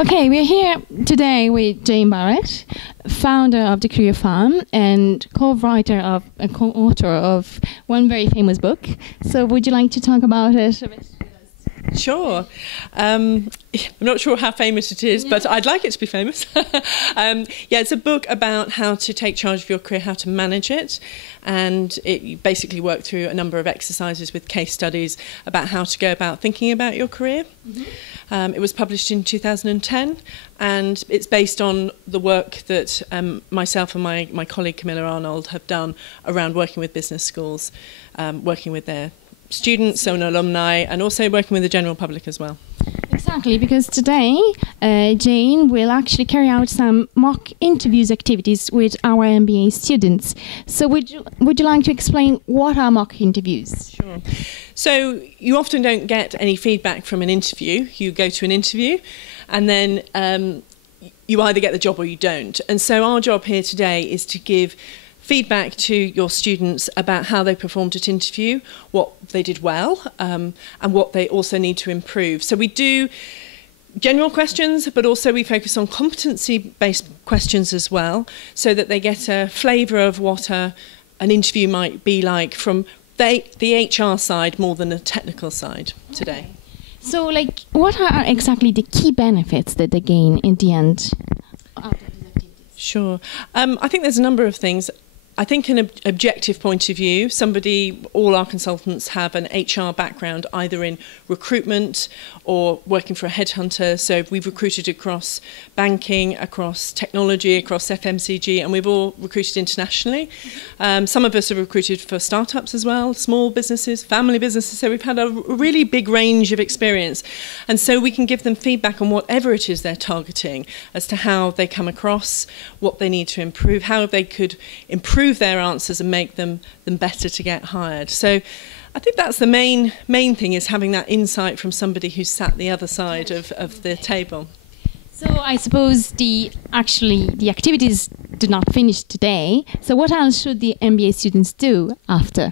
Okay, we're here today with Jane Barret, founder of the Career Farm and co-author of one very famous book. So would you like to talk about it a bit? Sure. I'm not sure how famous it is, but I'd like it to be famous. It's a book about how to take charge of your career, how to manage it. And you basically work through a number of exercises with case studies about how to go about thinking about your career. Mm-hmm. It was published in 2010, and it's based on the work that myself and my colleague Camilla Arnold have done around working with business schools, working with their students and alumni, and also working with the general public as well. Exactly, because today Jane will actually carry out some mock interviews activities with our MBA students. So would you like to explain what are mock interviews? Sure. So you often don't get any feedback from an interview. You go to an interview and then you either get the job or you don't. And so our job here today is to give feedback to your students about how they performed at interview, what they did well, and what they also need to improve. So we do general questions, but also we focus on competency-based questions as well, so that they get a flavour of what an interview might be like from the HR side more than the technical side today. So, what are exactly the key benefits that they gain in the end of these activities? Sure. I think there's a number of things. I think an objective point of view, all our consultants have an HR background, either in recruitment or working for a headhunter. So we've recruited across banking, across technology, across FMCG, and we've all recruited internationally. Some of us have recruited for startups as well, small businesses, family businesses. So we've had a really big range of experience. And so we can give them feedback on whatever it is they're targeting as to how they come across, what they need to improve, how they could improve their answers and make them better to get hired. So I think that's the main thing, is having that insight from somebody who's sat the other side of the table. So I suppose the activities do not finish today. So what else should the MBA students do after?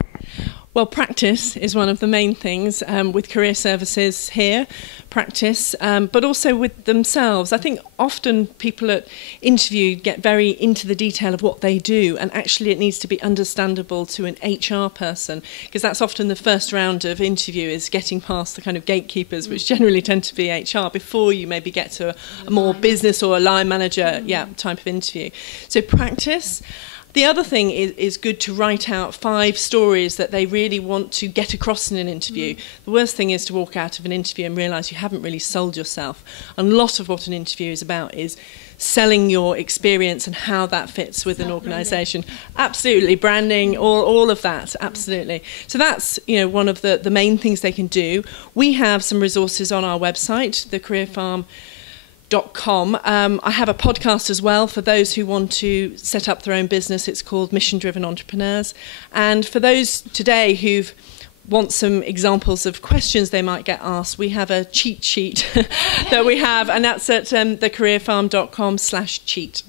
Well, practice is one of the main things with career services here, practice, but also with themselves. I think often people at interview get very into the detail of what they do, and actually it needs to be understandable to an HR person, because that's often the first round of interview, is getting past the kind of gatekeepers, which generally tend to be HR, before you maybe get to a more business or a line manager type of interview. So practice. The other thing is good to write out 5 stories that they really want to get across in an interview. The worst thing is to walk out of an interview and realise you haven't really sold yourself. And a lot of what an interview is about is selling your experience and how that fits with an organisation. Absolutely, branding, all of that, absolutely. So that's one of the main things they can do. We have some resources on our website, thecareerfarm.com. I have a podcast as well for those who want to set up their own business. It's called Mission Driven Entrepreneurs. And for those today who want some examples of questions they might get asked, we have a cheat sheet that we have, and that's at thecareerfarm.com/cheat.